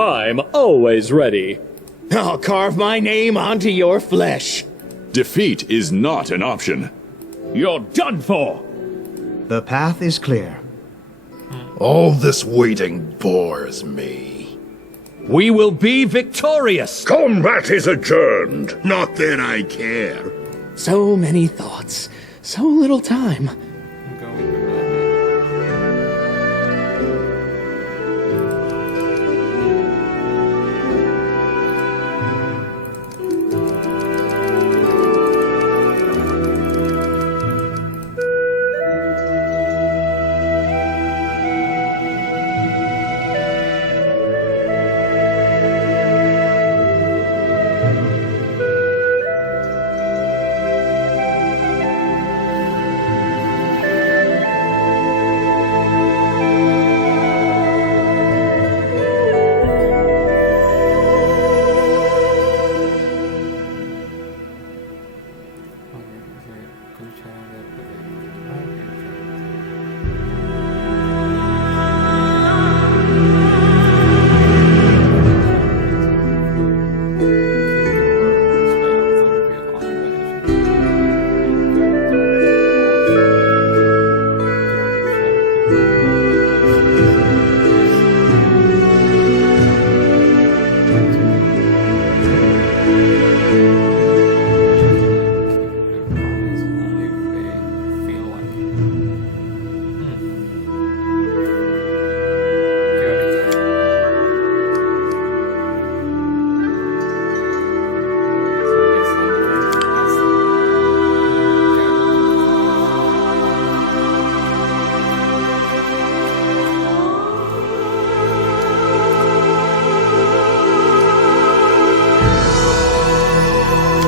I'm always ready. I'll carve my name onto your flesh. Defeat is not an option. You're done for! The path is clear. All this waiting bores me. We will be victorious! Combat is adjourned. Not that I care. So many thoughts, so little time.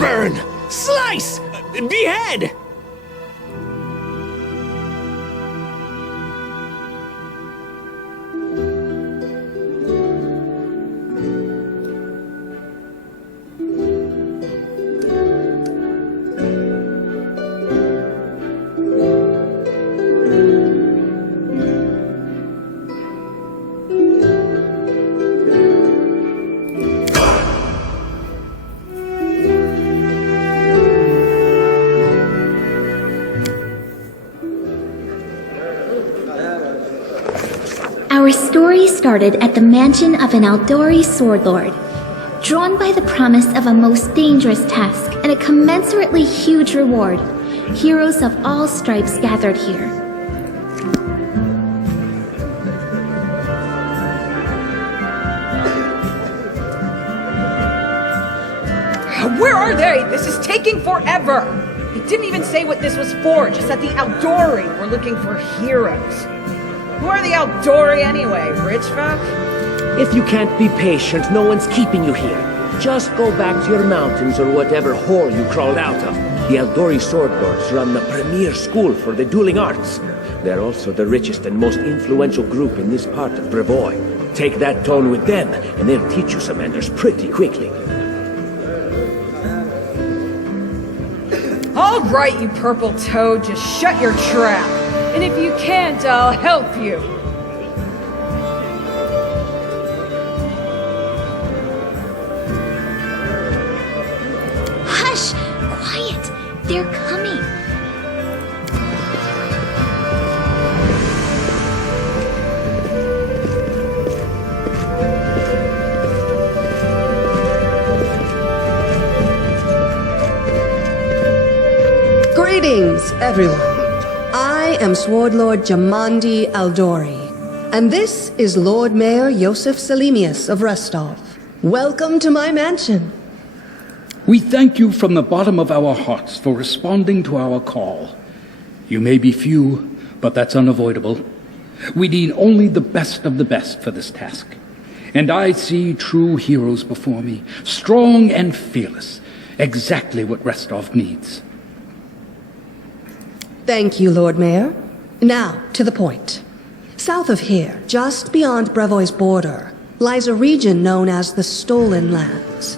Burn! Slice! Behead! Our story started at the mansion of an Aldori sword lord. Drawn by the promise of a most dangerous task and a commensurately huge reward, heroes of all stripes gathered here. Where are they? This is taking forever! He didn't even say what this was for, just that the Aldori were looking for heroes. Who are the Aldori anyway? Rich folk? If you can't be patient, no one's keeping you here. Just go back to your mountains or whatever hole you crawled out of. The Aldori sword lords run the premier school for the dueling arts. They're also the richest and most influential group in this part of Brevoy. Take that tone with them, and they'll teach you some manners pretty quickly. All right, you purple toad, just shut your trap. And if you can't, I'll help you. Hush! Quiet! They're coming. Greetings, everyone. I am Sword Lord Jamandi Aldori, and this is Lord Mayor Yosef Salimius of Restov. Welcome to my mansion. We thank you from the bottom of our hearts for responding to our call. You may be few, but that's unavoidable. We need only the best of the best for this task. And I see true heroes before me, strong and fearless, exactly what Restov needs. Thank you, Lord Mayor. Now, to the point. South of here, just beyond Brevoy's border, lies a region known as the Stolen Lands.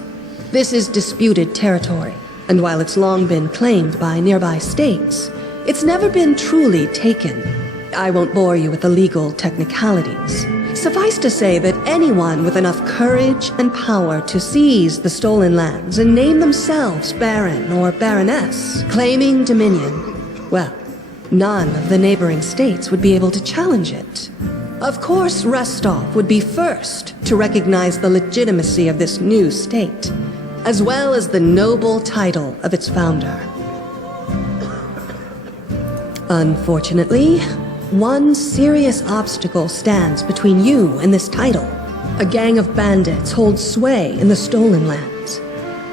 This is disputed territory, and while it's long been claimed by nearby states, it's never been truly taken. I won't bore you with the legal technicalities. Suffice to say that anyone with enough courage and power to seize the stolen lands and name themselves Baron or Baroness, claiming dominion, well, none of the neighboring states would be able to challenge it. Of course, Restov would be first to recognize the legitimacy of this new state, as well as the noble title of its founder. Unfortunately, one serious obstacle stands between you and this title. A gang of bandits holds sway in the stolen lands.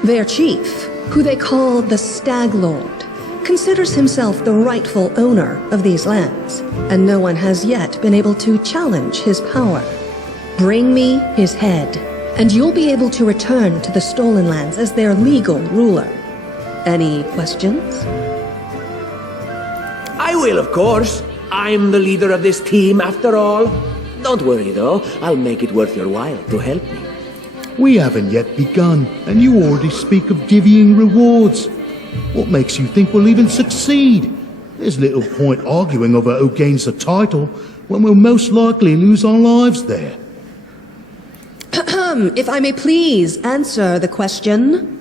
Their chief, who they call the Stag Lord, considers himself the rightful owner of these lands, and no one has yet been able to challenge his power. Bring me his head, and you'll be able to return to the stolen lands as their legal ruler. Any questions? I will, of course. I'm the leader of this team, after all. Don't worry, though. I'll make it worth your while to help me. We haven't yet begun, and you already speak of divvying rewards. What makes you think we'll even succeed? There's little point arguing over who gains the title when we'll most likely lose our lives there. If I may please answer the question.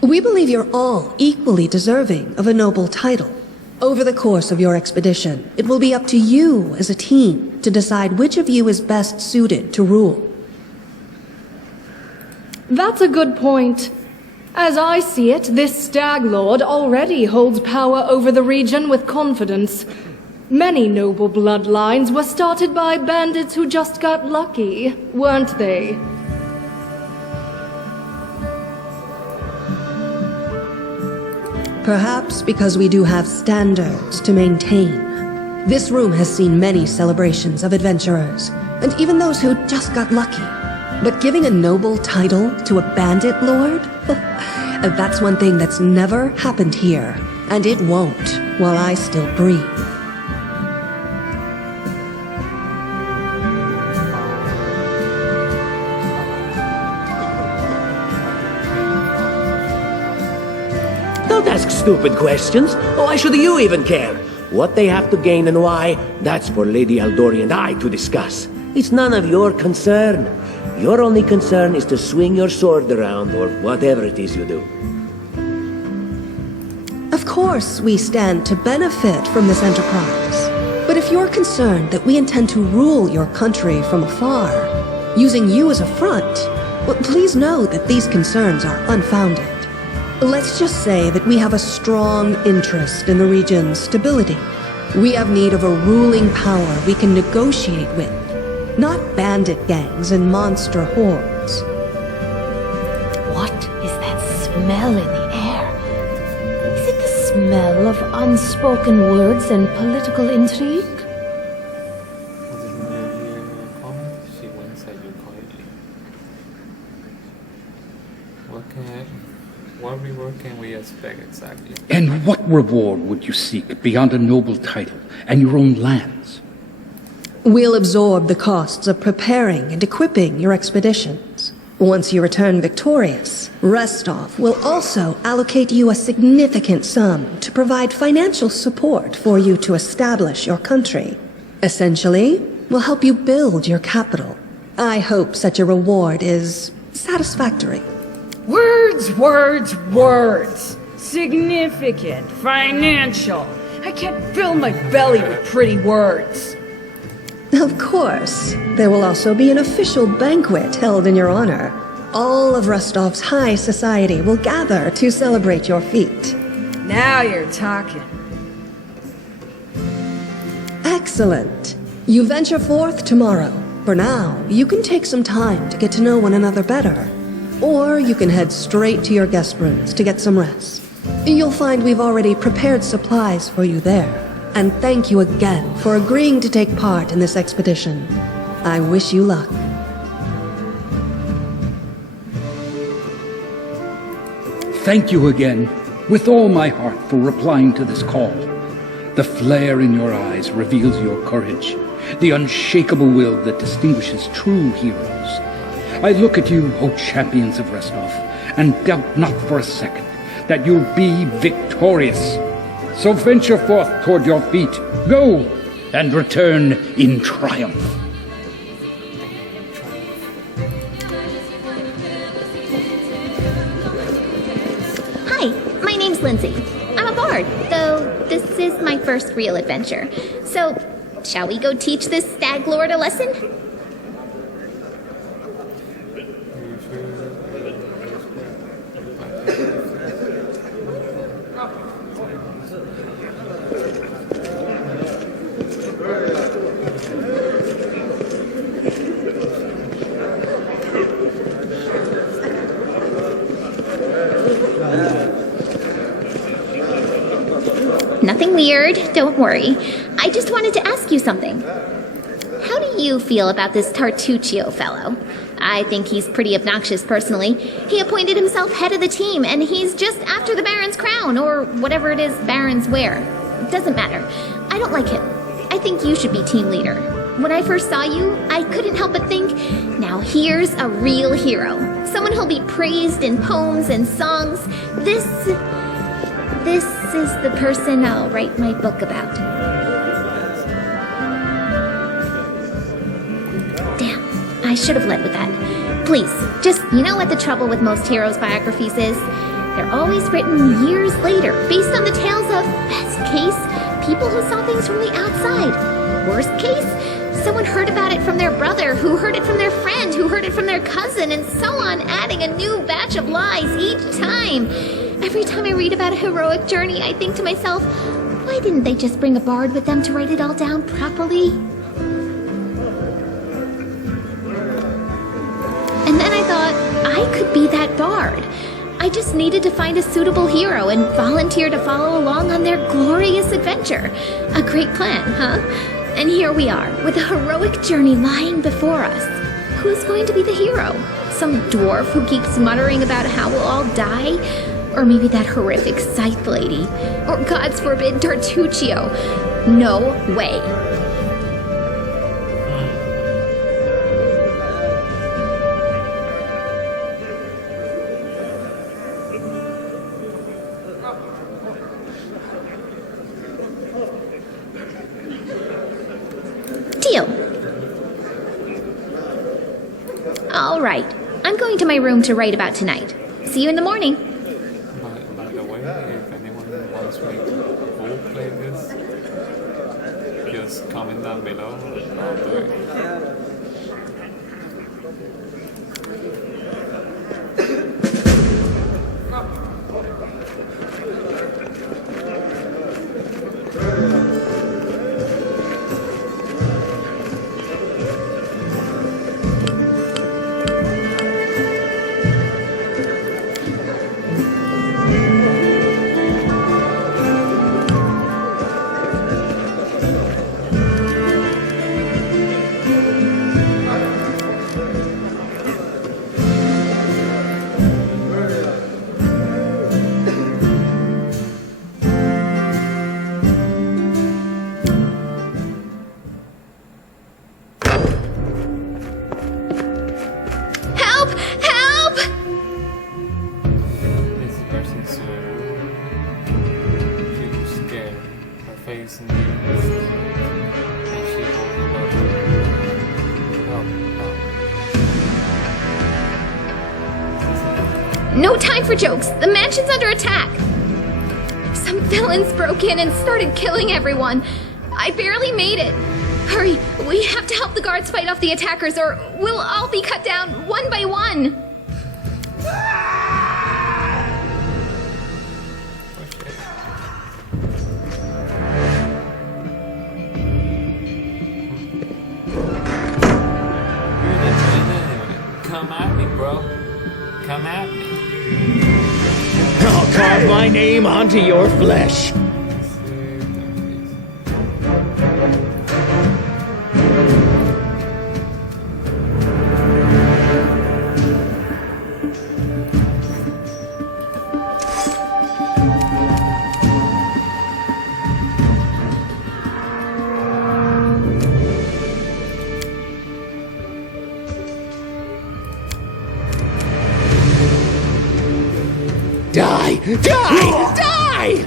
We believe you're all equally deserving of a noble title. Over the course of your expedition, it will be up to you as a team to decide which of you is best suited to rule. That's a good point. As I see it, this Stag Lord already holds power over the region with confidence. Many noble bloodlines were started by bandits who just got lucky, weren't they? Perhaps because we do have standards to maintain. This room has seen many celebrations of adventurers, and even those who just got lucky. But giving a noble title to a bandit lord? That's one thing that's never happened here, and it won't while I still breathe. Don't ask stupid questions. Why should you even care? What they have to gain and why, that's for Lady Aldori and I to discuss. It's none of your concern. Your only concern is to swing your sword around, or whatever it is you do. Of course, we stand to benefit from this enterprise. But if you're concerned that we intend to rule your country from afar, using you as a front, well, please know that these concerns are unfounded. Let's just say that we have a strong interest in the region's stability. We have need of a ruling power we can negotiate with, not bandit gangs and monster hordes. What is that smell in the air? Is it the smell of unspoken words and political intrigue? What reward can we expect exactly? And what reward would you seek beyond a noble title and your own lands? We'll absorb the costs of preparing and equipping your expeditions. Once you return victorious, Restov will also allocate you a significant sum to provide financial support for you to establish your country. Essentially, we'll help you build your capital. I hope such a reward is satisfactory. Words, words, words. Significant, financial. I can't fill my belly with pretty words. Of course. There will also be an official banquet held in your honor. All of Rostov's high society will gather to celebrate your feat. Now you're talking. Excellent. You venture forth tomorrow. For now, you can take some time to get to know one another better. Or you can head straight to your guest rooms to get some rest. You'll find we've already prepared supplies for you there. And thank you again for agreeing to take part in this expedition. I wish you luck. Thank you again, with all my heart, for replying to this call. The flare in your eyes reveals your courage, the unshakable will that distinguishes true heroes. I look at you, O champions of Restov, and doubt not for a second that you'll be victorious. So venture forth toward your feet. Go, and return in triumph. Hi, my name's Lindsay. I'm a bard, though this is my first real adventure. So, shall we go teach this stag lord a lesson? Nothing weird, don't worry. I just wanted to ask you something. How do you feel about this Tartuccio fellow? I think he's pretty obnoxious personally. He appointed himself head of the team, and he's just after the Baron's crown, or whatever it is barons wear. It doesn't matter. I don't like him. I think you should be team leader. When I first saw you, I couldn't help but think, now here's a real hero. Someone who'll be praised in poems and songs. This is the person I'll write my book about. Damn, I should have led with that. Please, just, you know what the trouble with most heroes' biographies is? They're always written years later, based on the tales of, best case, people who saw things from the outside. Worst case, someone heard about it from their brother, who heard it from their friend, who heard it from their cousin, and so on, adding a new batch of lies each time. Every time I read about a heroic journey, I think to myself, why didn't they just bring a bard with them to write it all down properly? And then I thought, I could be that bard. I just needed to find a suitable hero and volunteer to follow along on their glorious adventure. A great plan, huh? And here we are, with a heroic journey lying before us. Who's going to be the hero? Some dwarf who keeps muttering about how we'll all die? Or maybe that horrific scythe lady. Or, God's forbid, Tartuccio. No way. Deal. All right. I'm going to my room to write about tonight. See you in the morning. By the way, if anyone wants me to roleplay this, just comment down below. I'll do it. No time for jokes. The mansion's under attack. Some villains broke in and started killing everyone. I barely made it. Hurry, we have to help the guards fight off the attackers or we'll all be cut down one by one. Come at me, bro. Come at me. I'll carve my name onto your flesh. Die! Die! Die!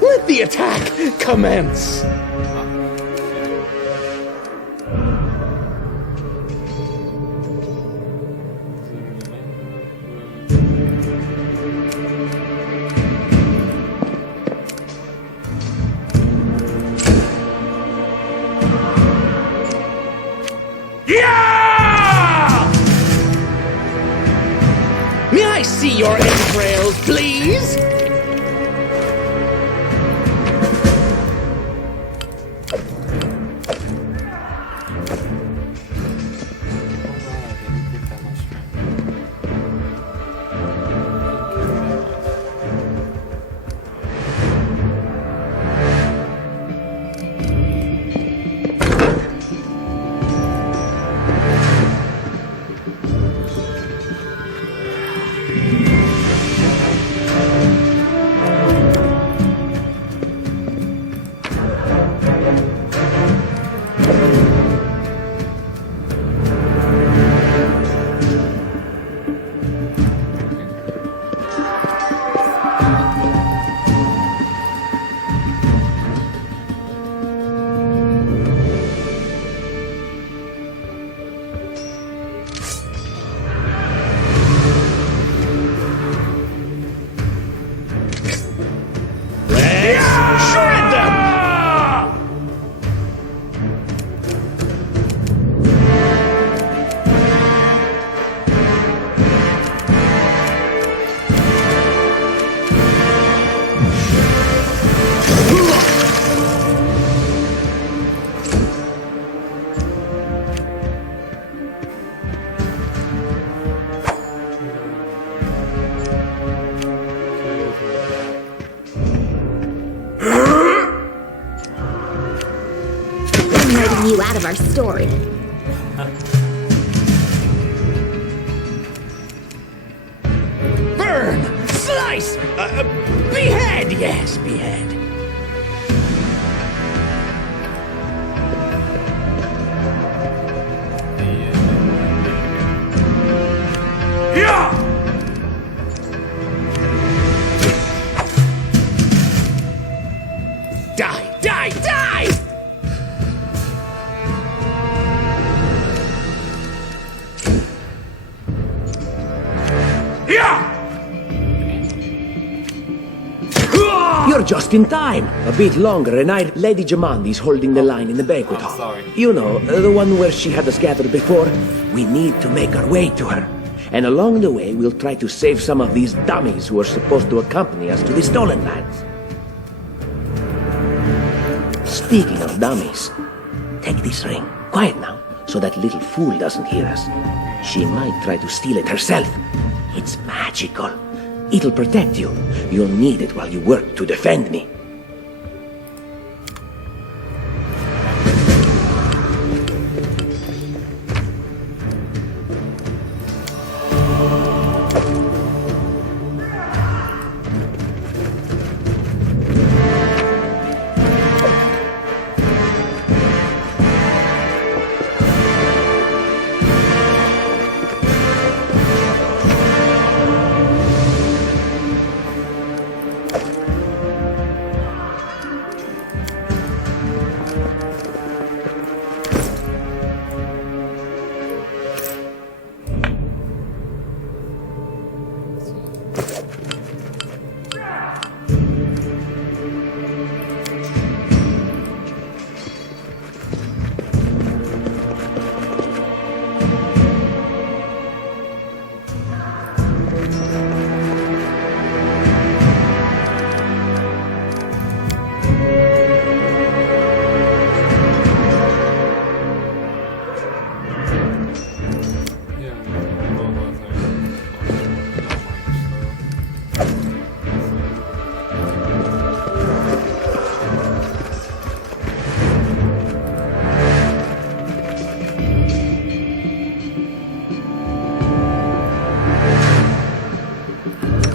Let the attack commence! May I see your entrails, please? Shred them! I'm letting you out of our story. Burn! Slice! Behead! Yes, behead. Yeah! Die! Die! Die! You're just in time. A bit longer, and Lady Jamandi's holding the line in the banquet hall. Sorry. You know, the one where she had us gathered before. We need to make our way to her. And along the way, we'll try to save some of these dummies who are supposed to accompany us to the Stolen Lands. Speaking of dummies, take this ring. Quiet now, so that little fool doesn't hear us. She might try to steal it herself. It's magical. It'll protect you. You'll need it while you work to defend me.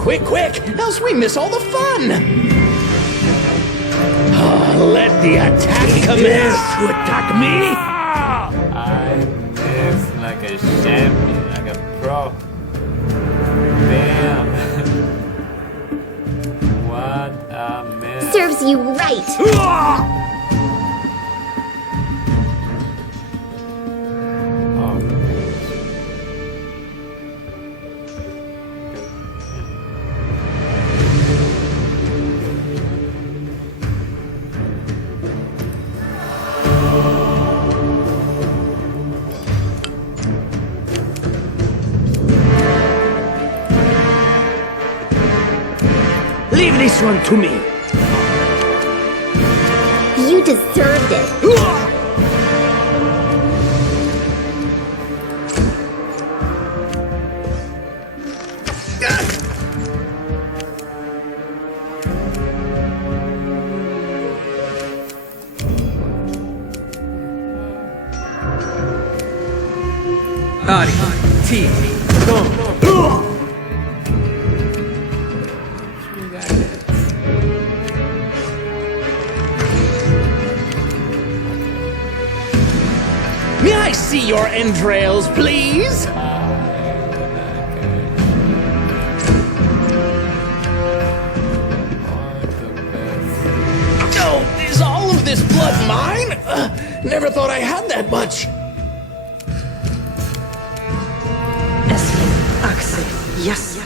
Quick, quick, else we miss all the fun! Let the attack commence! To attack me? I miss like a champion, like a pro. Damn. What a miss. Serves you right. Leave this one to me. You deserved it. Ari, T, go. May I see your entrails, please? Oh, is all of this blood mine? Never thought I had that much. Yes.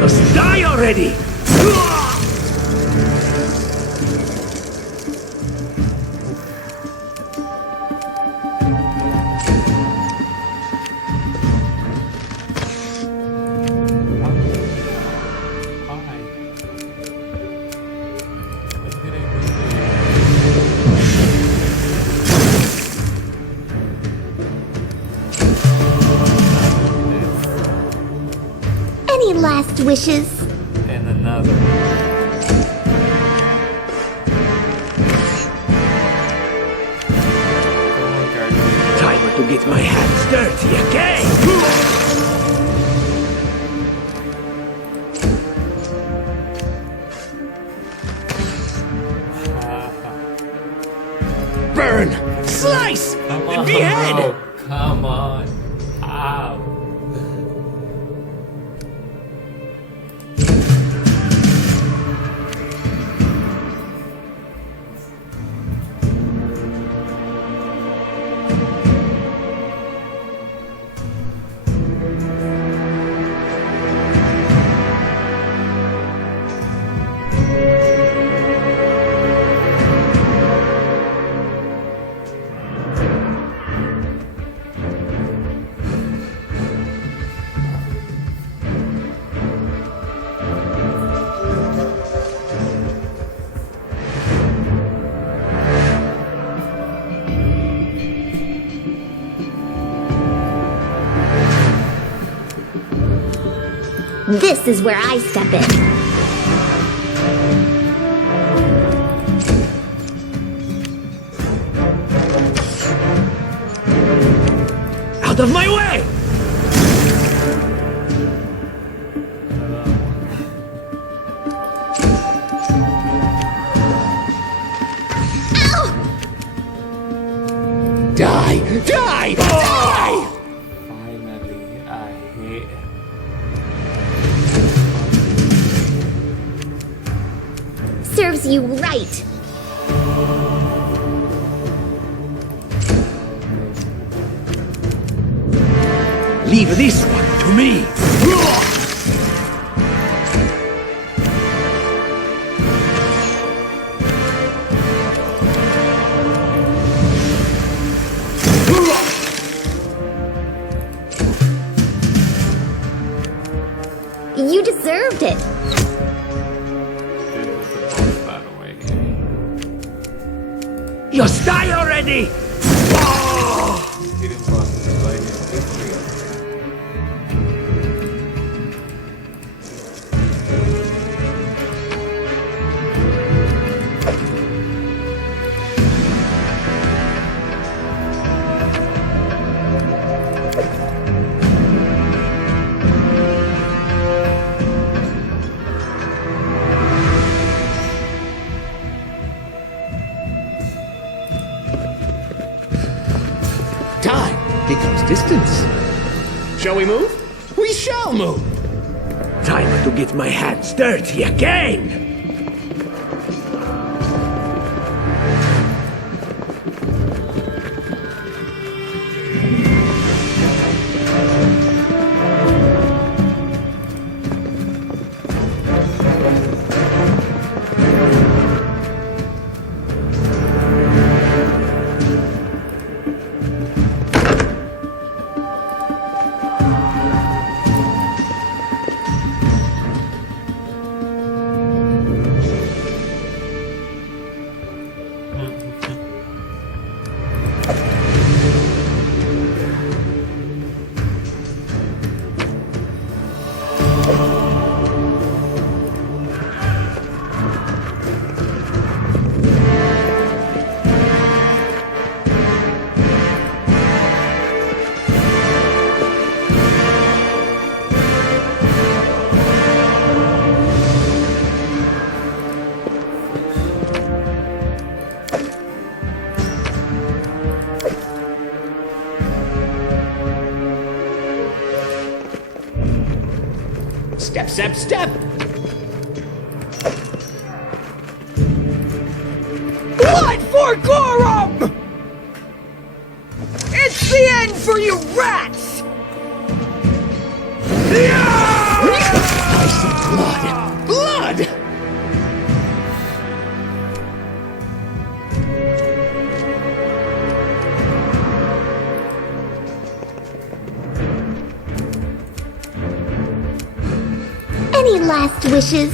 Just die already! Any last wishes? And another. Time to get my hands dirty again! Burn! Slice! And behead! Oh, come on. Ow. This is where I step in. Out of my way! Die! Die! Die! Finally, I hate. Serves you right. Leave this one to me! You deserved it. Just die already! Hidden boss is like distance. Shall we move? We shall move! Time to get my hands dirty again! Step, step, step! Blood for Gorum! It's the end for you rats! I see blood! Blood! Any last wishes?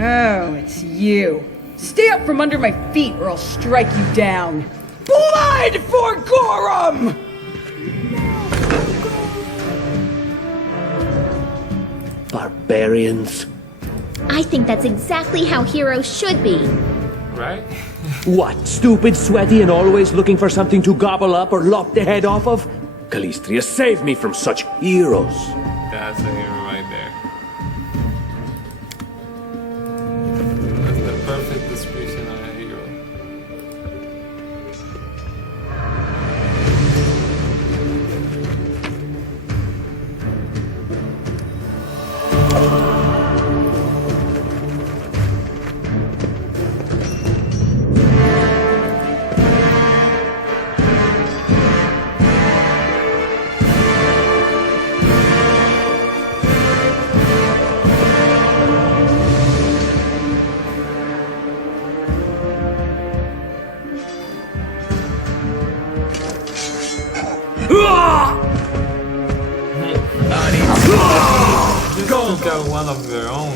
Oh, it's you. Stay up from under my feet or I'll strike you down. Blood for Gorum! Barbarians. I think that's exactly how heroes should be. Right? What, stupid, sweaty, and always looking for something to gobble up or lop the head off of? Calistria, save me from such heroes. That's a hero right there. That's the perfect description of a hero. Just got one of their own.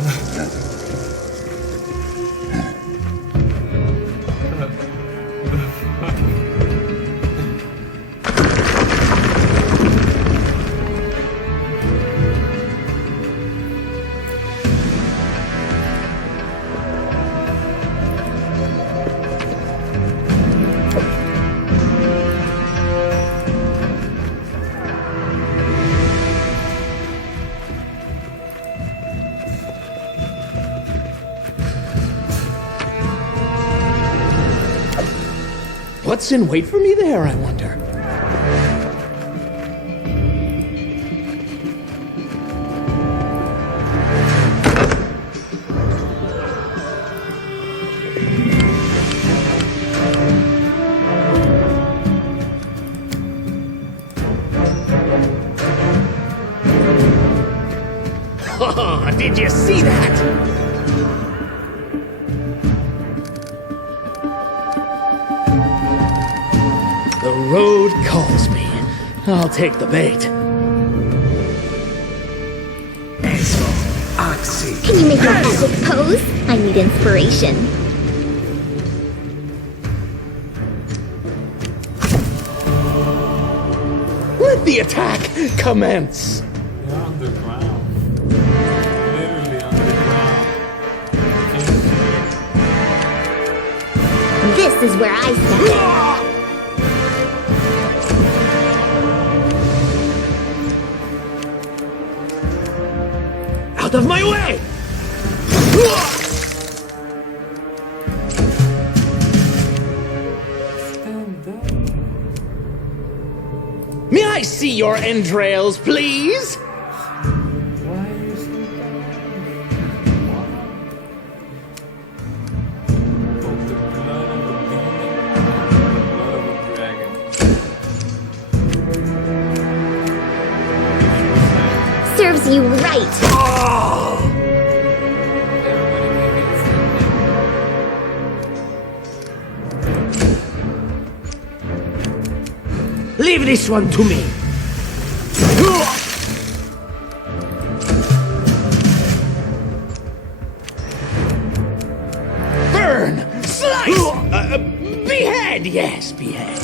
What's in wait for me there, I wonder? Oh, did you see that? The road calls me. I'll take the bait. Can you make an epic pose? I need inspiration. Let the attack commence! You're on the ground. Literally on the ground. This is where I step. Out of my way! May I see your entrails, please? Why are you so of the blood of a demon, blood of a dragon. Serves you right. Leave this one to me. Burn! Slice! Behead! Yes, behead.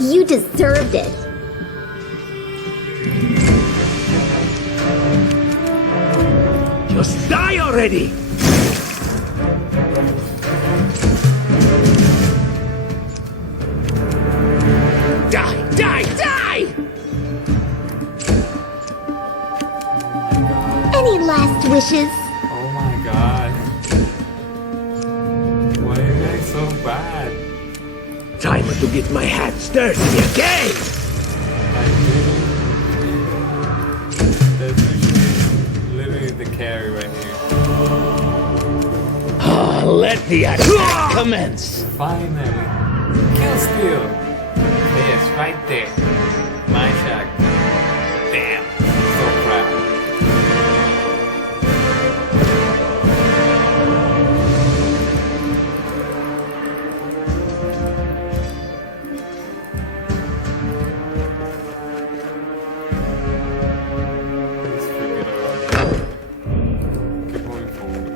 You deserved it. Just die already! Die! Die! Die! Any last wishes? Oh my god. Why are you guys so bad? Time to get my hands dirty again! That's literally the carry right here. Let the attack commence. Finally. Kill steal. Yes, right there. My shot. Damn. So proud. Let's forget about it. Keep moving forward.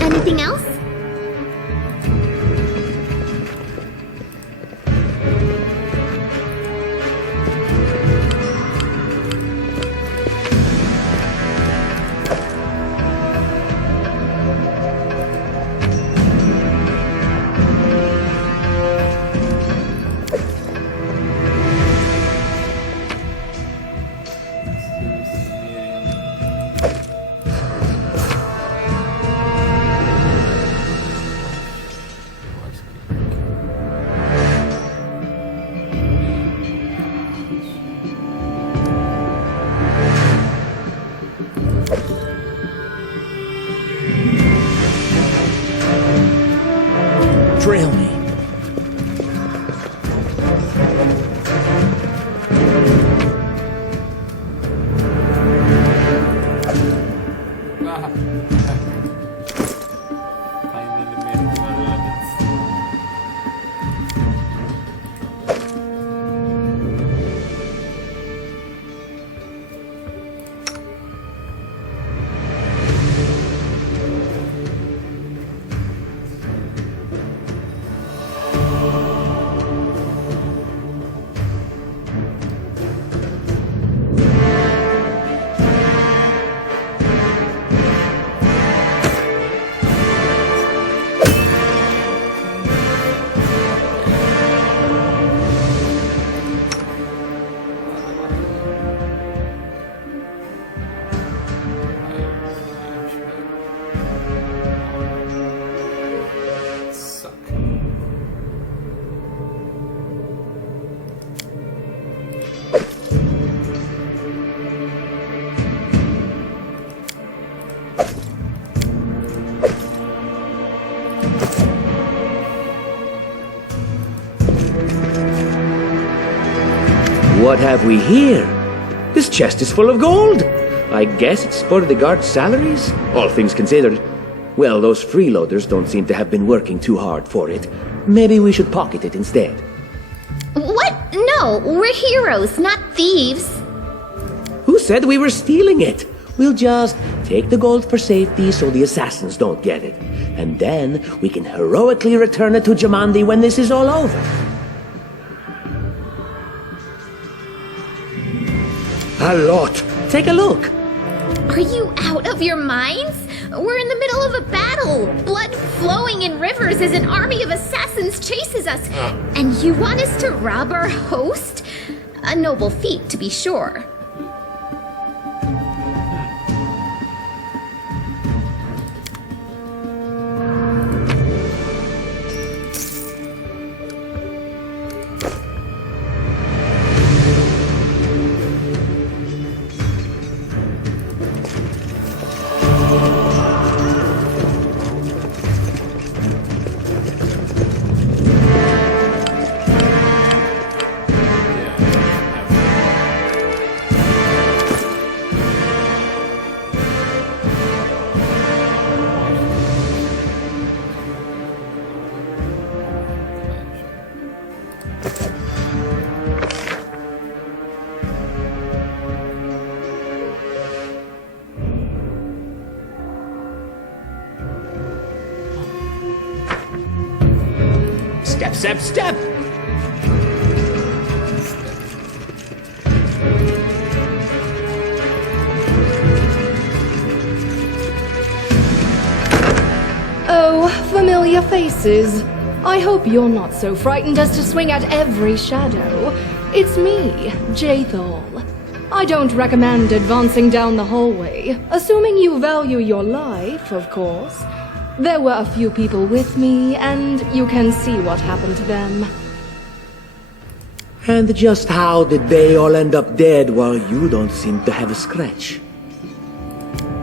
Anything else? Trail me. Finally made it one rabbits. Suck. What have we here? This chest is full of gold. I guess it's for the guards' salaries, all things considered. Well, those freeloaders don't seem to have been working too hard for it. Maybe we should pocket it instead. What? No, we're heroes, not thieves. Who said we were stealing it? We'll just take the gold for safety so the assassins don't get it. And then we can heroically return it to Jamandi when this is all over. A lot. Take a look. Are you out of your minds? We're in the middle of a battle, blood flowing in rivers as an army of assassins chases us. And you want us to rob our host? A noble feat, to be sure. Step, step, step! Oh, familiar faces. I hope you're not so frightened as to swing at every shadow. It's me, Jathal. I don't recommend advancing down the hallway, assuming you value your life, of course. There were a few people with me, and you can see what happened to them. And just how did they all end up dead while you don't seem to have a scratch?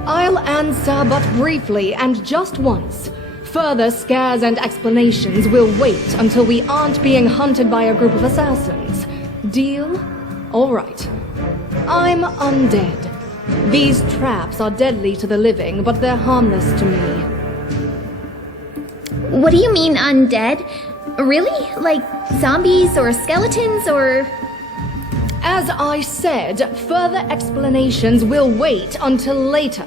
I'll answer but briefly and just once. Further scares and explanations will wait until we aren't being hunted by a group of assassins. Deal? All right. I'm undead. These traps are deadly to the living, but they're harmless to me. What do you mean undead? Really? Like zombies or skeletons or... As I said, further explanations will wait until later.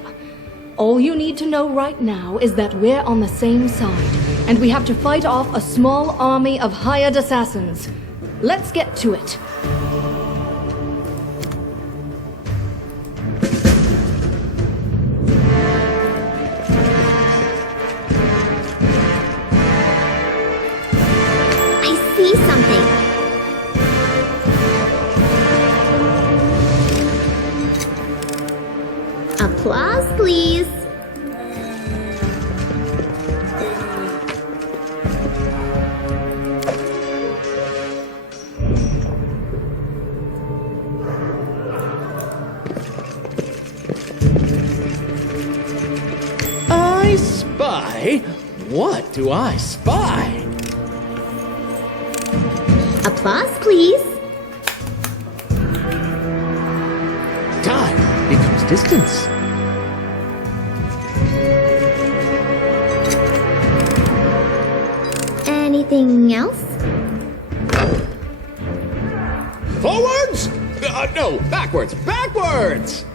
All you need to know right now is that we're on the same side, and we have to fight off a small army of hired assassins. Let's get to it. I see something. Applause, please. I spy? What do I spy? Applause, please. Time becomes distance. Anything else? Forwards? No, backwards, backwards!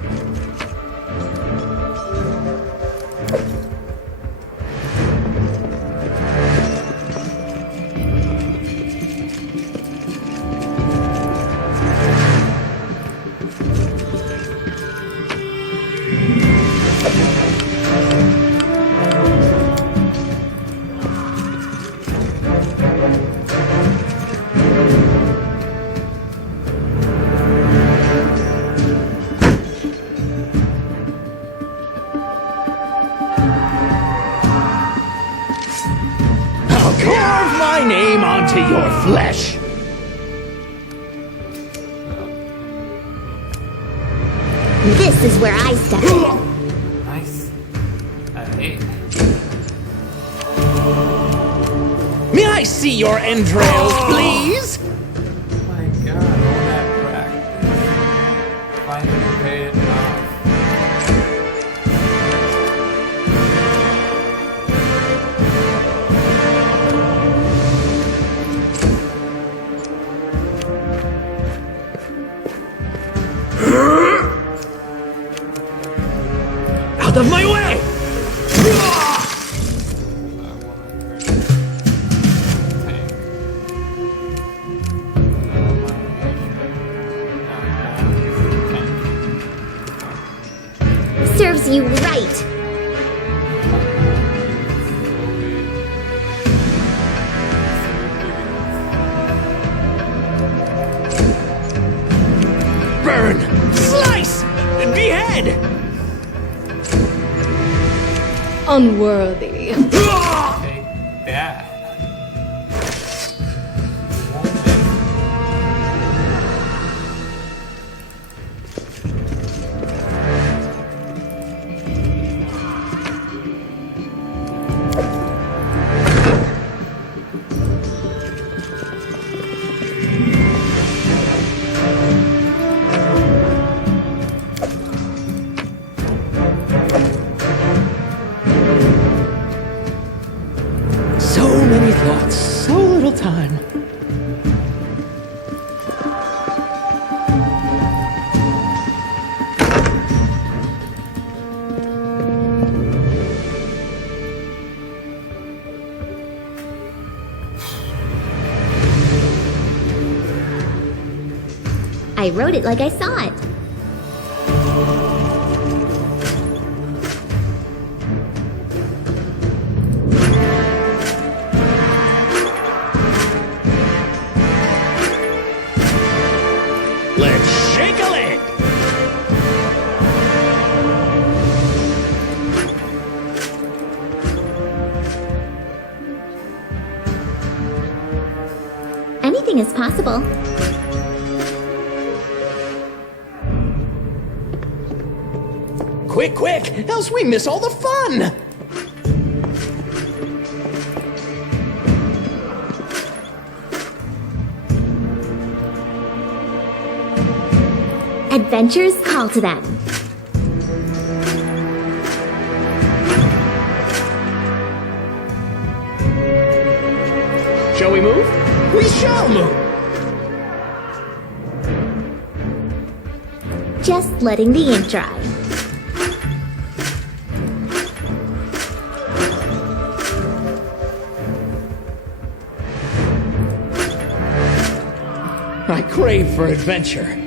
Carve my name onto your flesh! This is where I step in. Nice. Hey. May I see your entrails, please? Oh my god, all that practice. Finally paid it off. Out of my way! Serves you right. Burn! Slice! Behead! Unworthy. Take that. So many thoughts, so little time. I wrote it like I saw it. Let's shake a leg! Anything is possible. Quick, quick, else we miss all the fun! Adventures call to them. Shall we move? We shall move! Just letting the ink dry. I crave for adventure.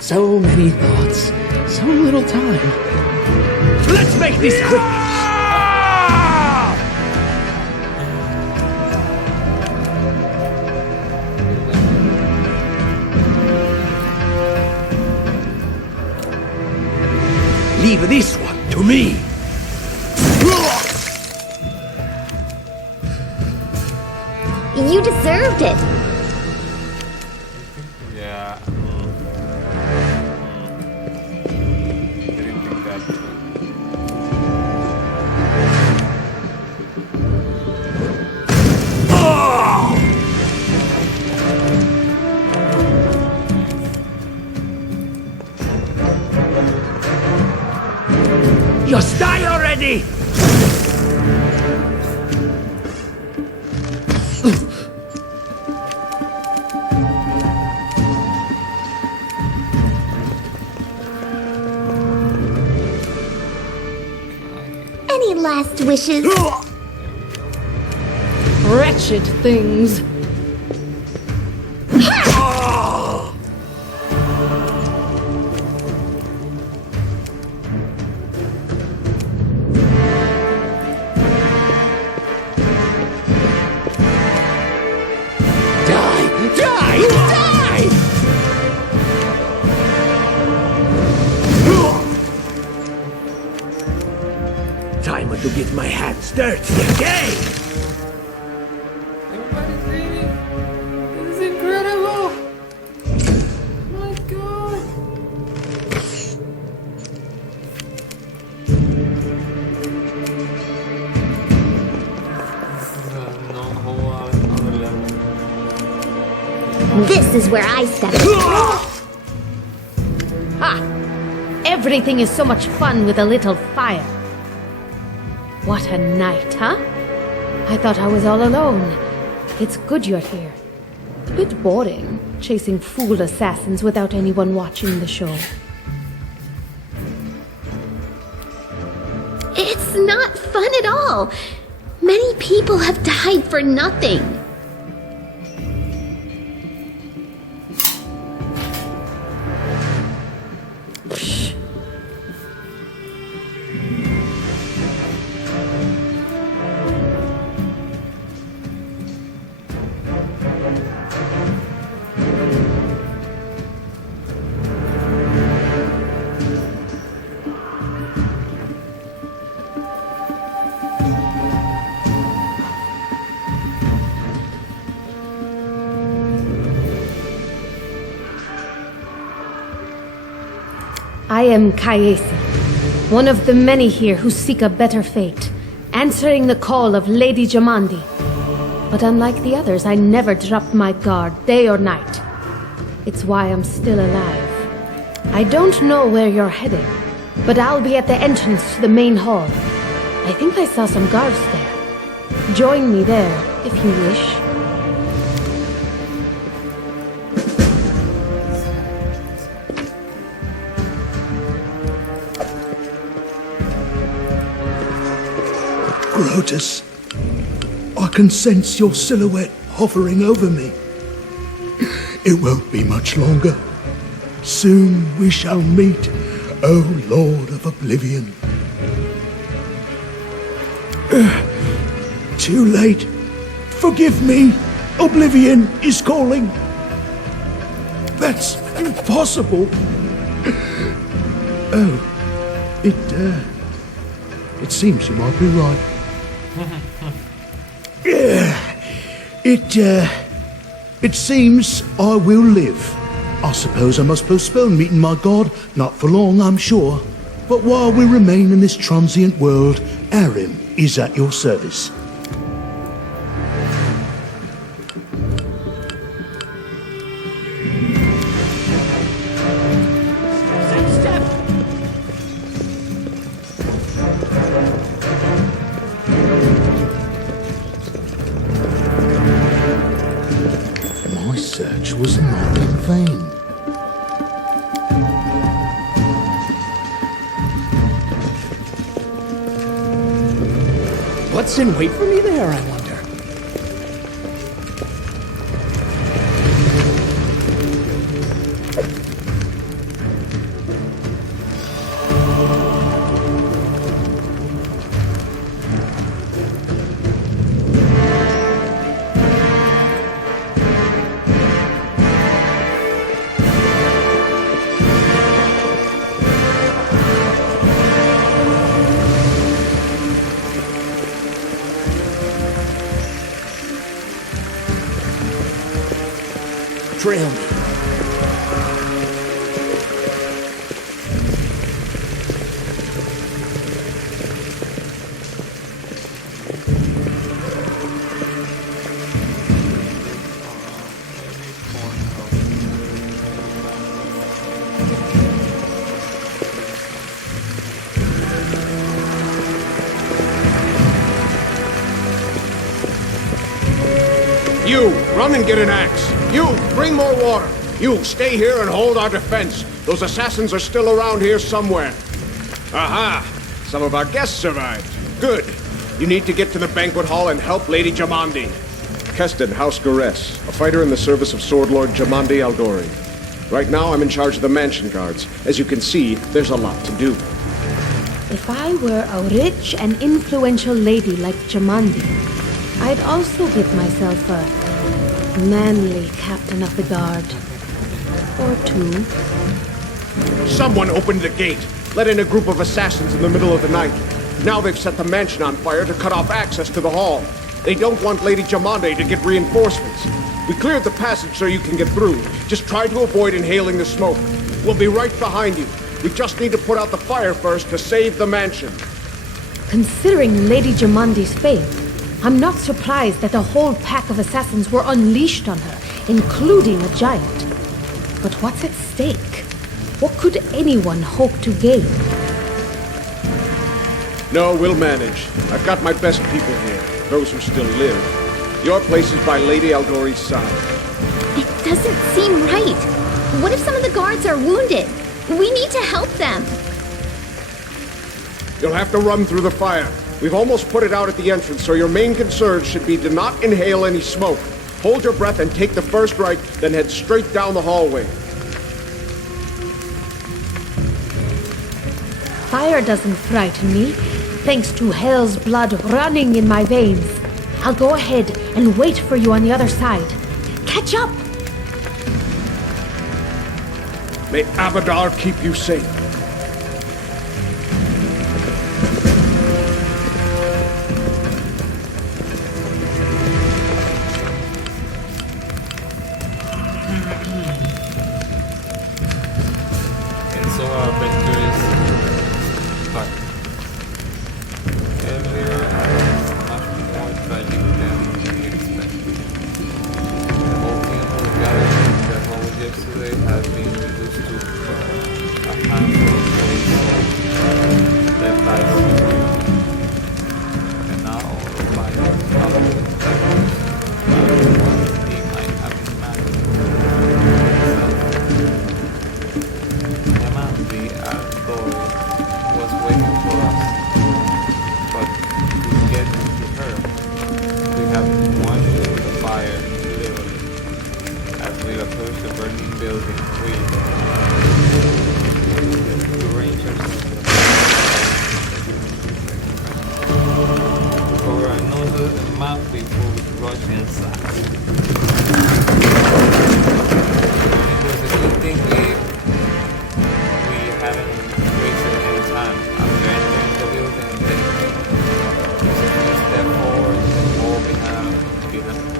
So many thoughts, so little time. Let's make this quick! Leave this one to me! You deserved it. Yeah. Didn't think that through. Just die already! Any last wishes? Wretched things. Time to get my hands dirty again! Everybody's reading. This is incredible. My God. This is a whole other level. This is where I step in. Ha! Everything is so much fun with a little fire. What a night, huh? I thought I was all alone. It's good you're here. A bit boring, chasing fool assassins without anyone watching the show. It's not fun at all. Many people have died for nothing. I am Kaesi, one of the many here who seek a better fate, answering the call of Lady Jamandi. But unlike the others, I never dropped my guard, day or night. It's why I'm still alive. I don't know where you're headed, but I'll be at the entrance to the main hall. I think I saw some guards there. Join me there, if you wish. Grotus, I can sense your silhouette hovering over me. It won't be much longer. Soon we shall meet, O Lord of Oblivion. Too late. Forgive me. Oblivion is calling. That's impossible. Oh, it seems you might be right. It seems I will live. I suppose I must postpone meeting my god, not for long, I'm sure. But while we remain in this transient world, Arim is at your service. My search was not in vain. What's in wait for me there, I wonder? Trail me. You, run and get an axe. You, bring more water. You, stay here and hold our defense. Those assassins are still around here somewhere. Aha! Some of our guests survived. Good. You need to get to the banquet hall and help Lady Jamandi. Keston, House Gares, a fighter in the service of Sword Lord Jamandi Aldori. Right now, I'm in charge of the mansion guards. As you can see, there's a lot to do. If I were a rich and influential lady like Jamandi, I'd also give myself a manly captain of the guard. Or two. Someone opened the gate, let in a group of assassins in the middle of the night. Now they've set the mansion on fire to cut off access to the hall. They don't want Lady Jamandi to get reinforcements. We cleared the passage so you can get through. Just try to avoid inhaling the smoke. We'll be right behind you. We just need to put out the fire first to save the mansion. Considering Lady Jamandi's fate, I'm not surprised that a whole pack of assassins were unleashed on her, including a giant. But what's at stake? What could anyone hope to gain? No, we'll manage. I've got my best people here, those who still live. Your place is by Lady Aldori's side. It doesn't seem right. What if some of the guards are wounded? We need to help them. You'll have to run through the fire. We've almost put it out at the entrance, so your main concern should be to not inhale any smoke. Hold your breath and take the first right, then head straight down the hallway. Fire doesn't frighten me, thanks to hell's blood running in my veins. I'll go ahead and wait for you on the other side. Catch up! May Abadar keep you safe. It's so adventurous, but earlier was much more tragic than we expected. The whole thing of the gathering that held yesterday has been reduced to a handful of souls left by the community. And now all the fighters are he might have imagined himself. Emma, the outdoor, was waiting for us, but to get to her, we have to march through the fire, literally. As we approach the burning building, we arrange ourselves for another map before we rush inside. It was a good thing we hadn't wasted any time. After entering the building, they step forward, the wall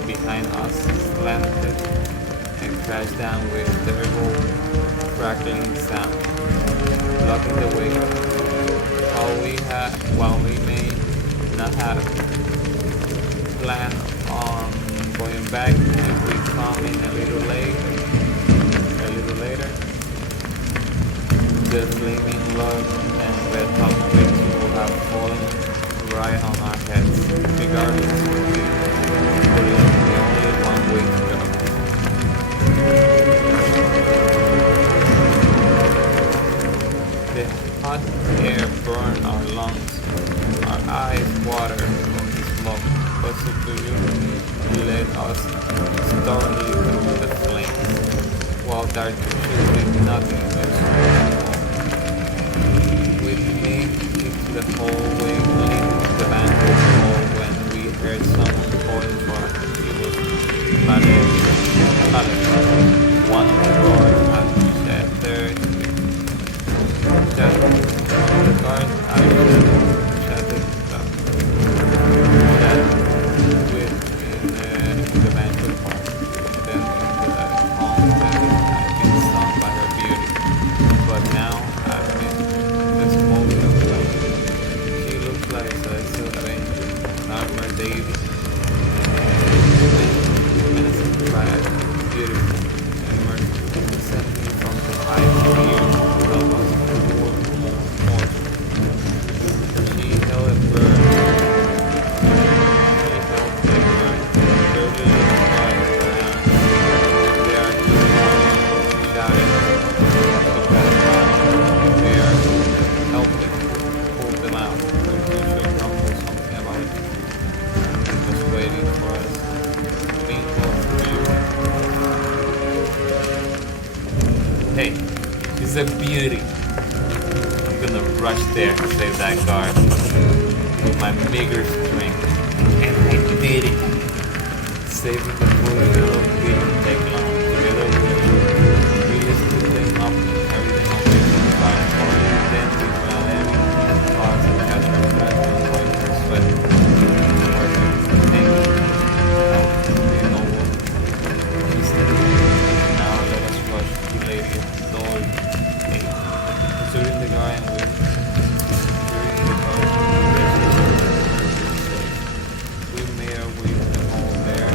behind us slanted and crashed down with a terrible crackling sound, blocking the way. While we may not have planned on going back if we come in a little later, the flaming log and red hot bricks will have fallen right on our heads. Regardless, there is only one way to go. The hot air burned our lungs, our eyes watered from the smoke, but superiority led us stubbornly through the flames, while there should be nothing but we made it to the hallway leading to the banquet hall when we heard someone calling for us. It was Malek. One of the guards had shattered. The guards had shattered with in the banquet hall. Then into the home that had been sung by her beauty. But now, amid the smoke of the she looks like a silver angel, not her deity. Innocent, bright, beautiful, and merciful, descending from the high sphere of us more. She held a bird. Dirty little eyes around. They are too long, shouted. They are helping pull them out. Her future grumbled something about it. It was waiting for us. Meanwhile, hey, she's a beauty. I'm gonna rush there and save that guard with my meager strength. And I did it. Saving the poor girl didn't take long. Together we lifted them up and carried them away from the fire. Then we ran Emmy and paused and catch her breath and wiped her sweat. Perfect. Thank you. Now, be noble. She said, now let us rush to Lady Lord 8. During the garden we made our way to the hall there.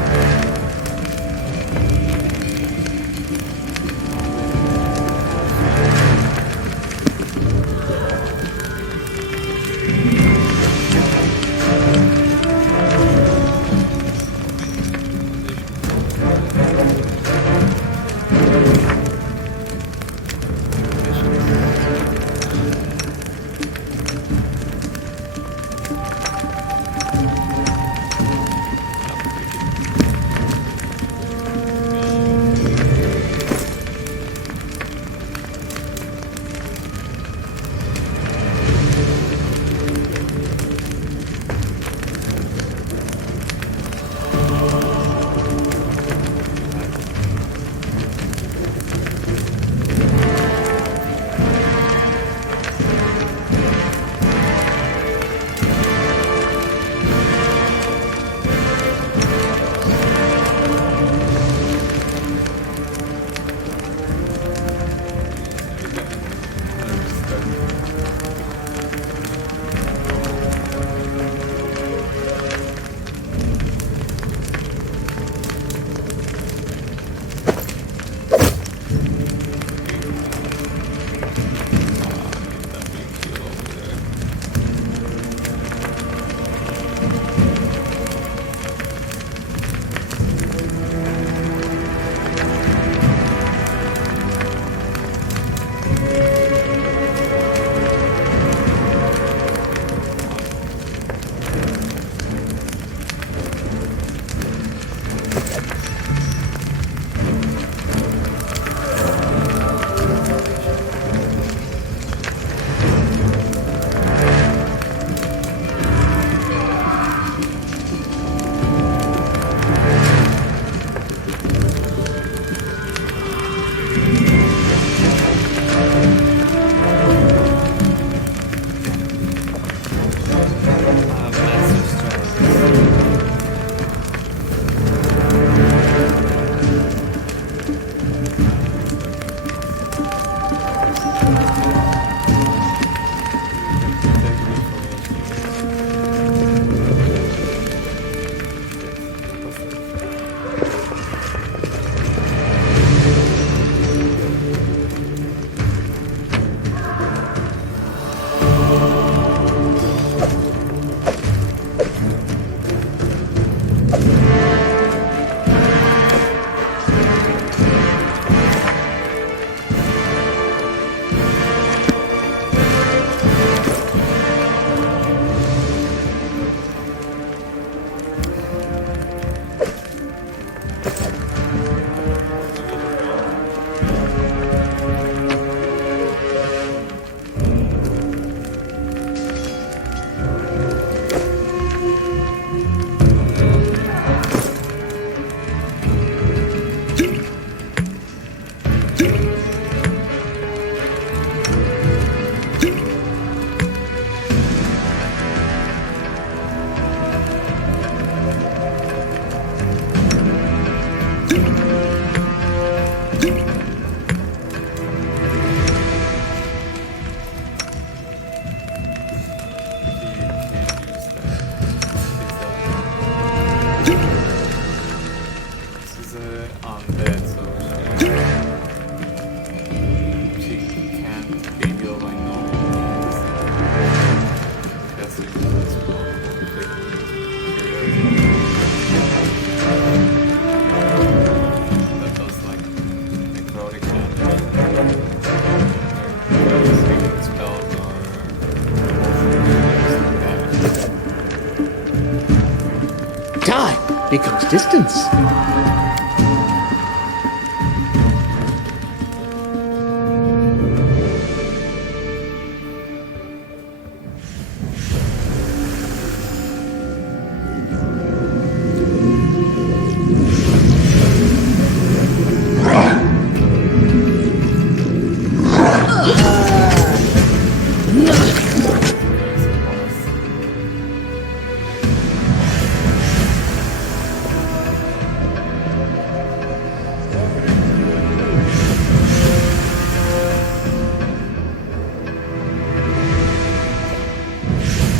becomes distance.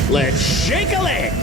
Let's shake a leg!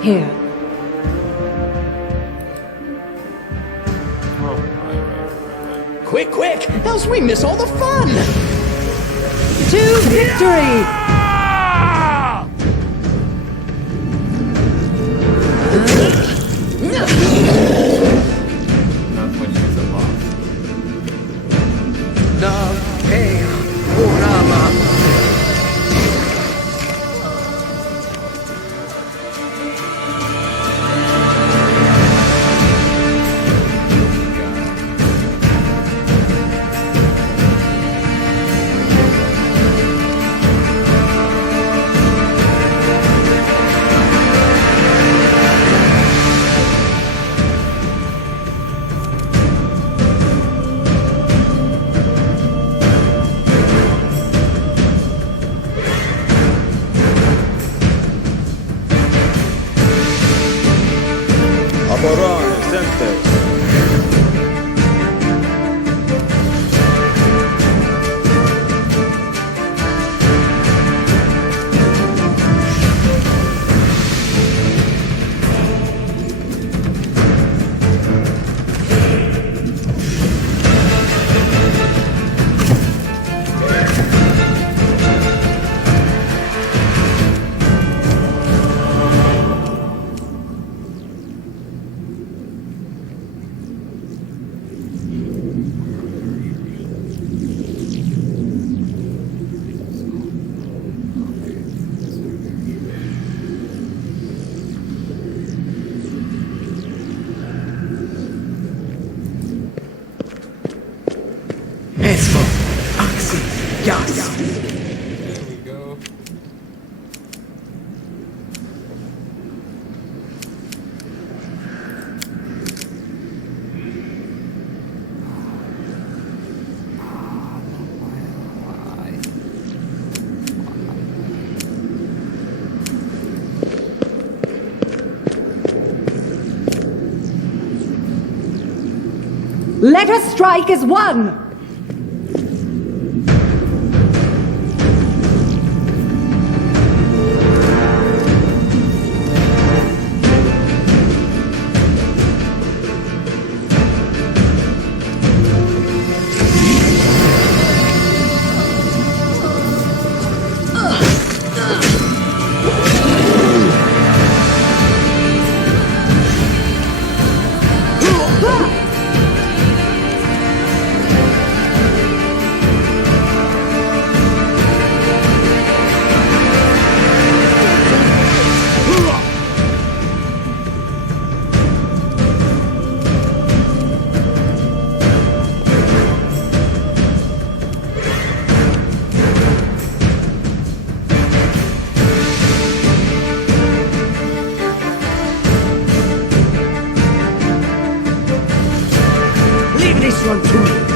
Here. Quick, quick! Else we miss all the fun! To victory! Not when she's a boss. Let us strike as one! one to me.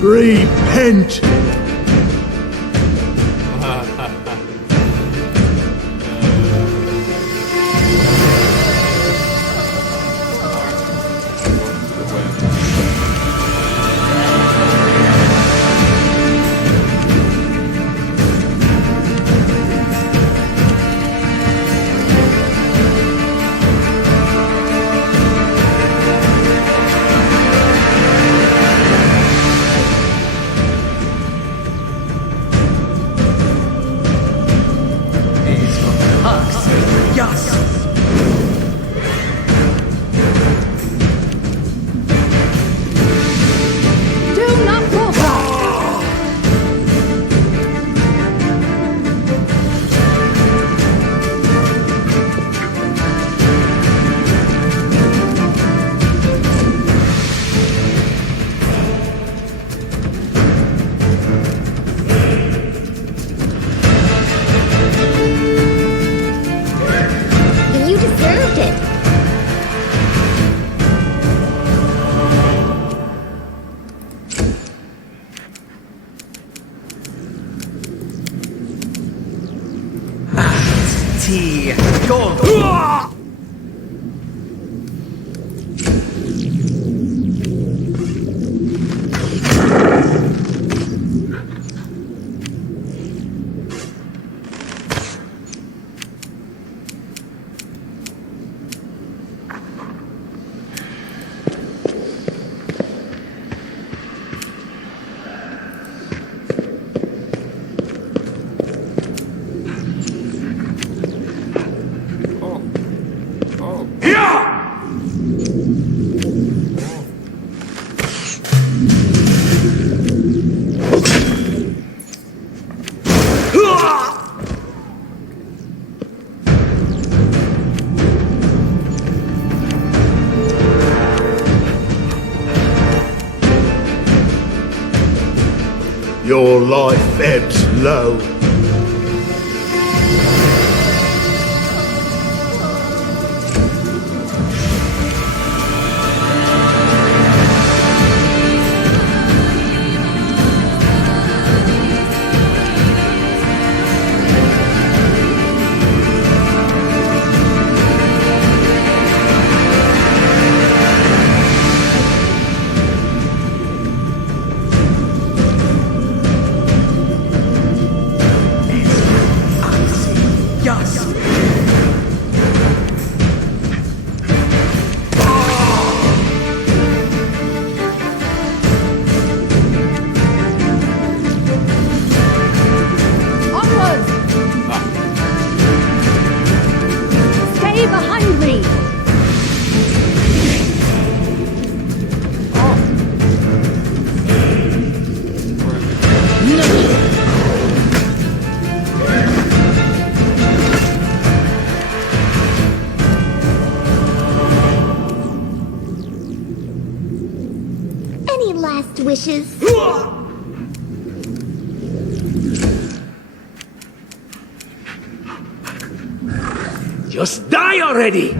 Repent! Your life ebbs low. Wishes. Just die already!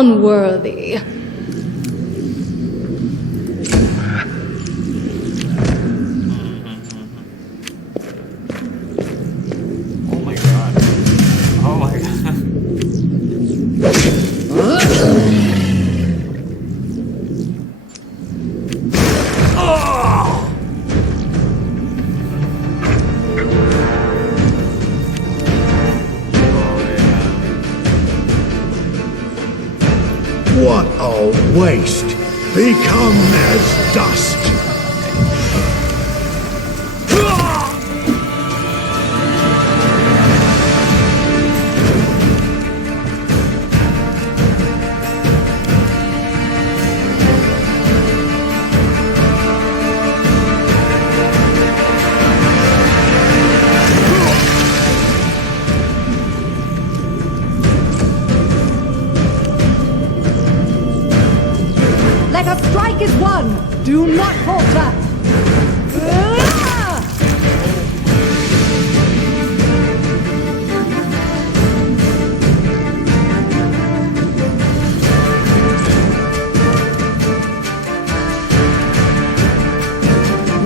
unworthy. Oh my god. Oh my god. What a waste! Become as dust! Let us strike as one! Do not falter! Ah!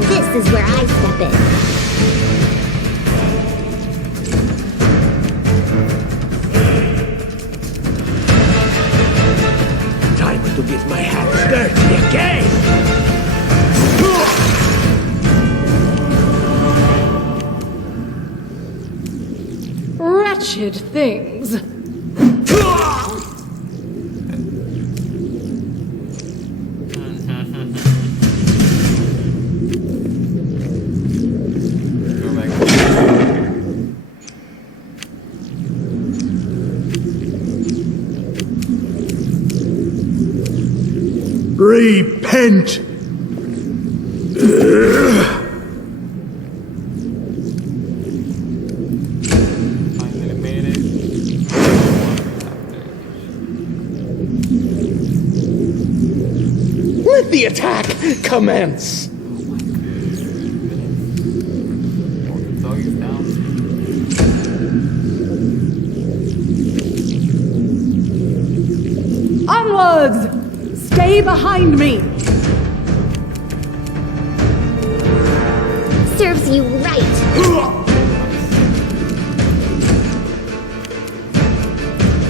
This is where I step in. Time to get my hands dirty again! Wretched things. Repent! Finally made it. Let the attack commence! Doggy's down. Onwards! Stay behind me! Serves you right.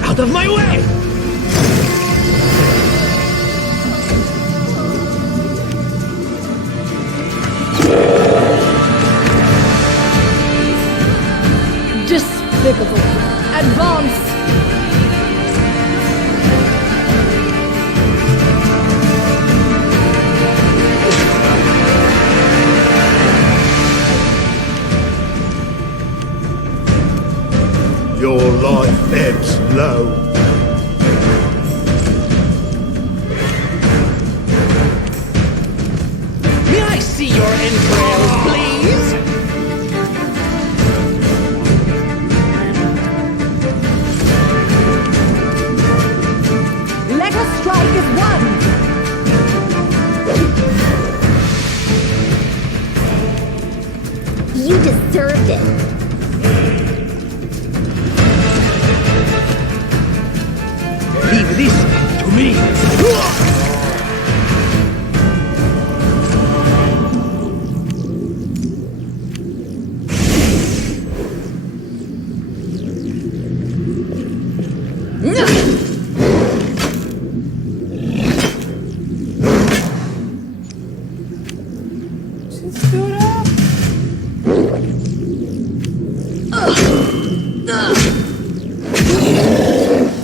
Out of my way! Despicable. Advance. Your life ebbs low. May I see your entrails, please? Let us strike as one! You deserved it. Leave this to me!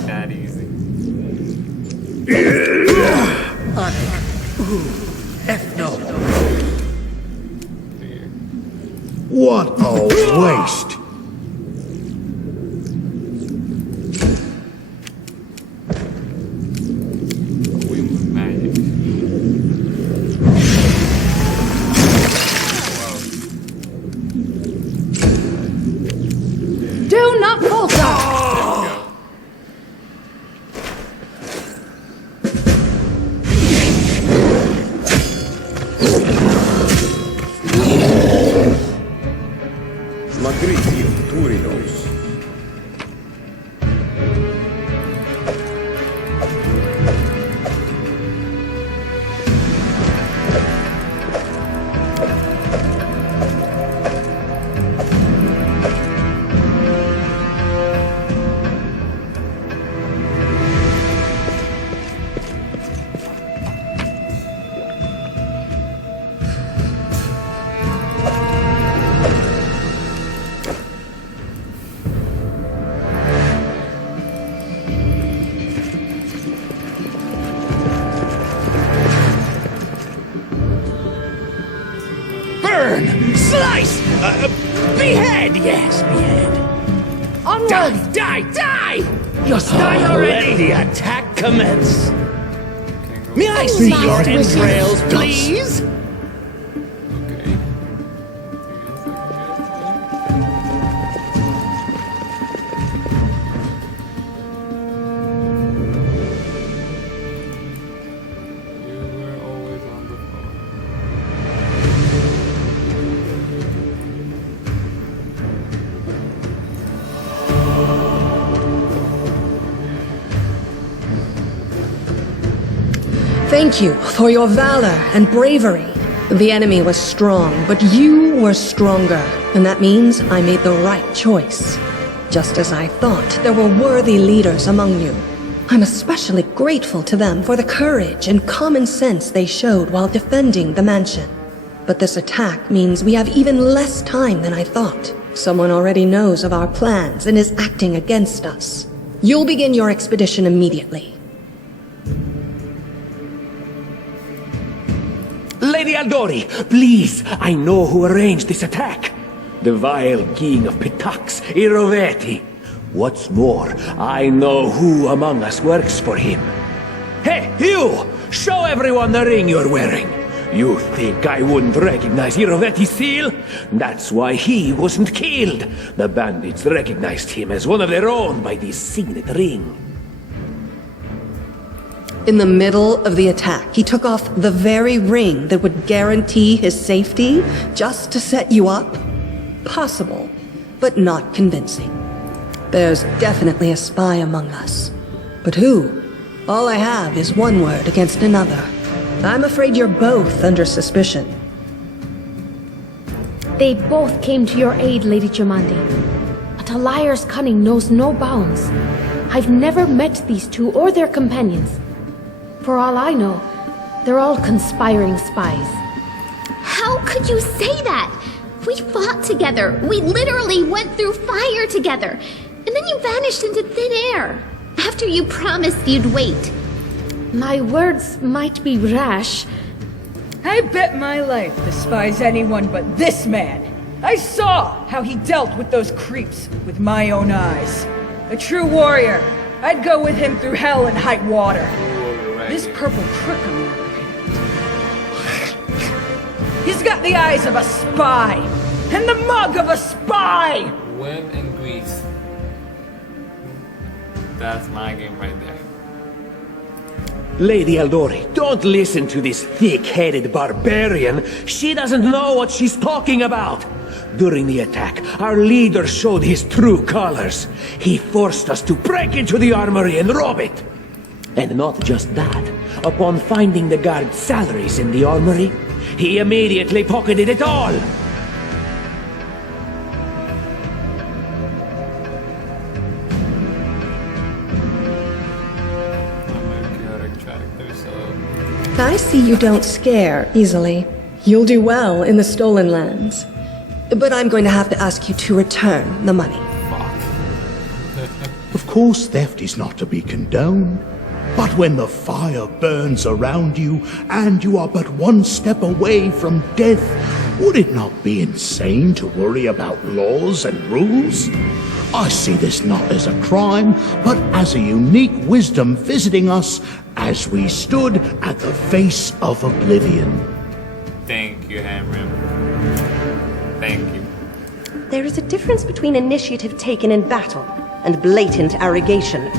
That easy. F no! What a waste! Magic. Do not falter! Magritio Turinos. Burn! Slice! Behead! Yes, behead. Onward! Die! Just die already! Let the attack commence. May I see your entrails, please? Thank you for your valor and bravery. The enemy was strong, but you were stronger, and that means I made the right choice. Just as I thought, there were worthy leaders among you. I'm especially grateful to them for the courage and common sense they showed while defending the mansion. But this attack means we have even less time than I thought. Someone already knows of our plans and is acting against us. You'll begin your expedition immediately. Lady Aldori, please, I know who arranged this attack. The vile king of Pitax, Iroveti. What's more, I know who among us works for him. Hey, you! Show everyone the ring you're wearing. You think I wouldn't recognize Iroveti's seal? That's why he wasn't killed. The bandits recognized him as one of their own by this signet ring. In the middle of the attack, he took off the very ring that would guarantee his safety just to set you up? Possible, but not convincing. There's definitely a spy among us. But who? All I have is one word against another. I'm afraid you're both under suspicion. They both came to your aid, Lady Jamandi. But a liar's cunning knows no bounds. I've never met these two or their companions. For all I know, they're all conspiring spies. How could you say that? We fought together. We literally went through fire together. And then you vanished into thin air. After you promised you'd wait. My words might be rash. I bet my life despise anyone but this man. I saw how he dealt with those creeps with my own eyes. A true warrior. I'd go with him through hell and high water. This purple crook on the other hand. He's got the eyes of a spy, and the mug of a spy! Win and Greece. That's my game right there. Lady Aldori, don't listen to this thick-headed barbarian. She doesn't know what she's talking about. During the attack, our leader showed his true colors. He forced us to break into the armory and rob it. And not just that. Upon finding the guard's salaries in the armory, he immediately pocketed it all. I see you don't scare easily. You'll do well in the Stolen Lands. But I'm going to have to ask you to return the money. Of course, theft is not to be condoned. But when the fire burns around you, and you are but one step away from death, would it not be insane to worry about laws and rules? I see this not as a crime, but as a unique wisdom visiting us as we stood at the face of oblivion. Thank you, Hamrim. Thank you. There is a difference between initiative taken in battle and blatant arrogation.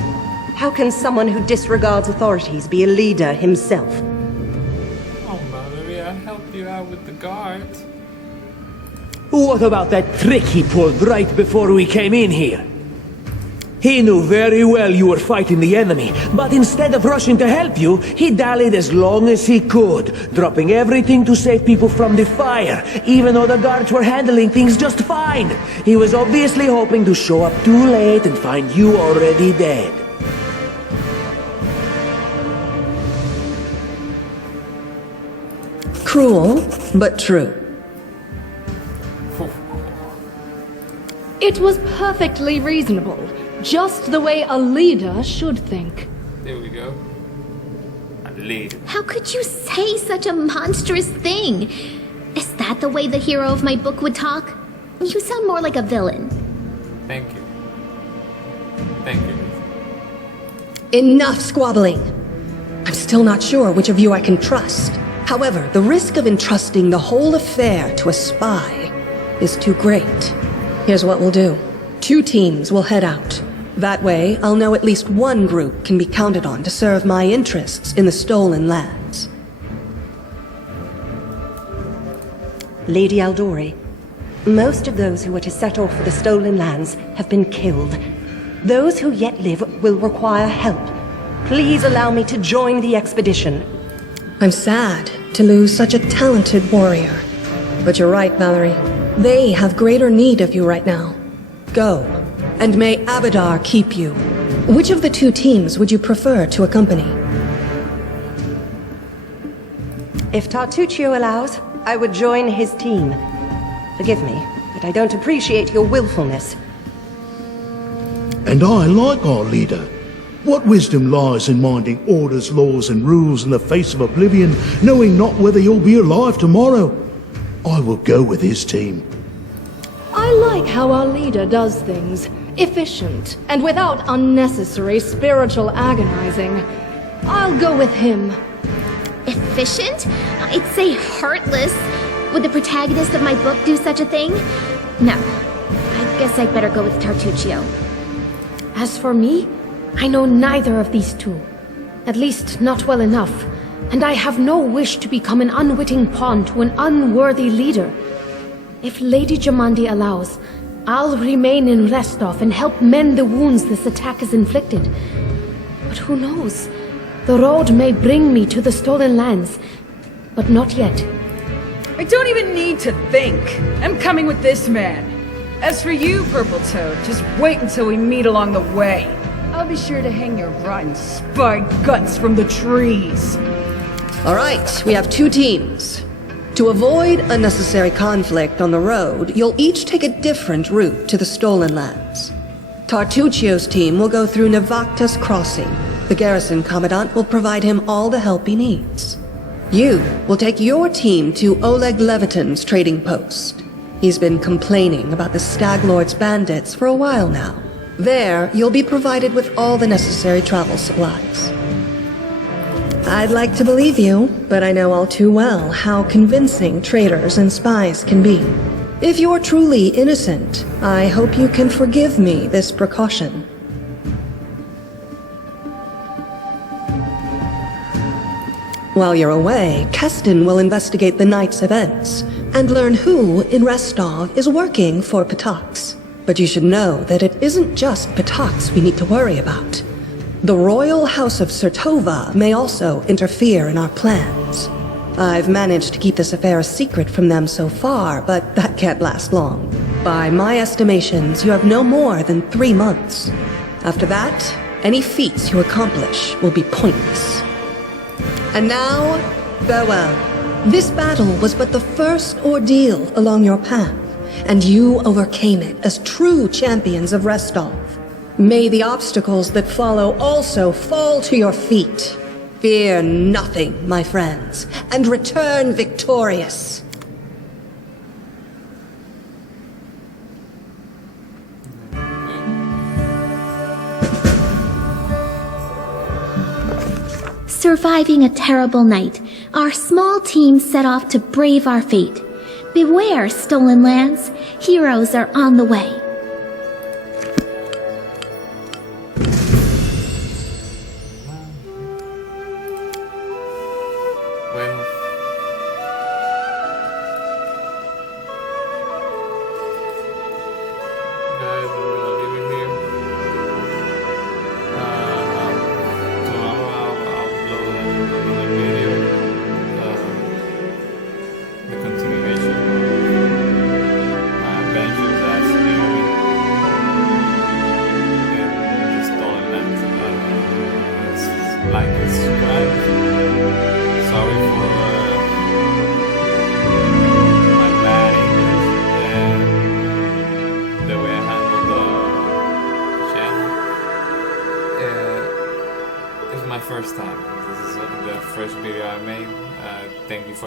How can someone who disregards authorities be a leader himself? Oh, Mallory, I'll help you out with the guards. What about that trick he pulled right before we came in here? He knew very well you were fighting the enemy, but instead of rushing to help you, he dallied as long as he could, dropping everything to save people from the fire, even though the guards were handling things just fine. He was obviously hoping to show up too late and find you already dead. Cruel, but true. It was perfectly reasonable. Just the way a leader should think. There we go. A leader. How could you say such a monstrous thing? Is that that the way the hero of my book would talk? You sound more like a villain. Thank you. Thank you. Enough squabbling. I'm still not sure which of you I can trust. However, the risk of entrusting the whole affair to a spy is too great. Here's what we'll do. 2 teams will head out. That way, I'll know at least one group can be counted on to serve my interests in the stolen lands. Lady Aldori, most of those who are to set off for the stolen lands have been killed. Those who yet live will require help. Please allow me to join the expedition. I'm sad to lose such a talented warrior. But you're right, Valerie. They have greater need of you right now. Go, and may Abadar keep you. Which of the 2 teams would you prefer to accompany? If Tartuccio allows, I would join his team. Forgive me, but I don't appreciate your willfulness. And I like our leader. What wisdom lies in minding orders, laws, and rules in the face of oblivion, knowing not whether you'll be alive tomorrow? I will go with his team. I like how our leader does things. Efficient, and without unnecessary spiritual agonizing. I'll go with him. Efficient? I'd say heartless. Would the protagonist of my book do such a thing? No. I guess I'd better go with Tartuccio. As for me, I know neither of these 2. At least not well enough. And I have no wish to become an unwitting pawn to an unworthy leader. If Lady Jamandi allows, I'll remain in Restov and help mend the wounds this attack has inflicted. But who knows? The road may bring me to the stolen lands, but not yet. I don't even need to think. I'm coming with this man. As for you, Purple Toad, just wait until we meet along the way. I'll be sure to hang your rotten spy guts from the trees. All right, we have 2 teams. To avoid unnecessary conflict on the road, you'll each take a different route to the stolen lands. Tartuccio's team will go through Navakta's crossing. The garrison commandant will provide him all the help he needs. You will take your team to Oleg Levitin's trading post. He's been complaining about the Stag Lord's bandits for a while now. There, you'll be provided with all the necessary travel supplies. I'd like to believe you, but I know all too well how convincing traitors and spies can be. If you're truly innocent, I hope you can forgive me this precaution. While you're away, Keston will investigate the night's events and learn who in Restov is working for Patox. But you should know that it isn't just Patox we need to worry about. The Royal House of Sertova may also interfere in our plans. I've managed to keep this affair a secret from them so far, but that can't last long. By my estimations, you have no more than 3 months. After that, any feats you accomplish will be pointless. And now, farewell. This battle was but the first ordeal along your path, and you overcame it as true champions of Restov. May the obstacles that follow also fall to your feet. Fear nothing, my friends, and return victorious. Surviving a terrible night, our small team set off to brave our fate. Beware, stolen lands. Heroes are on the way.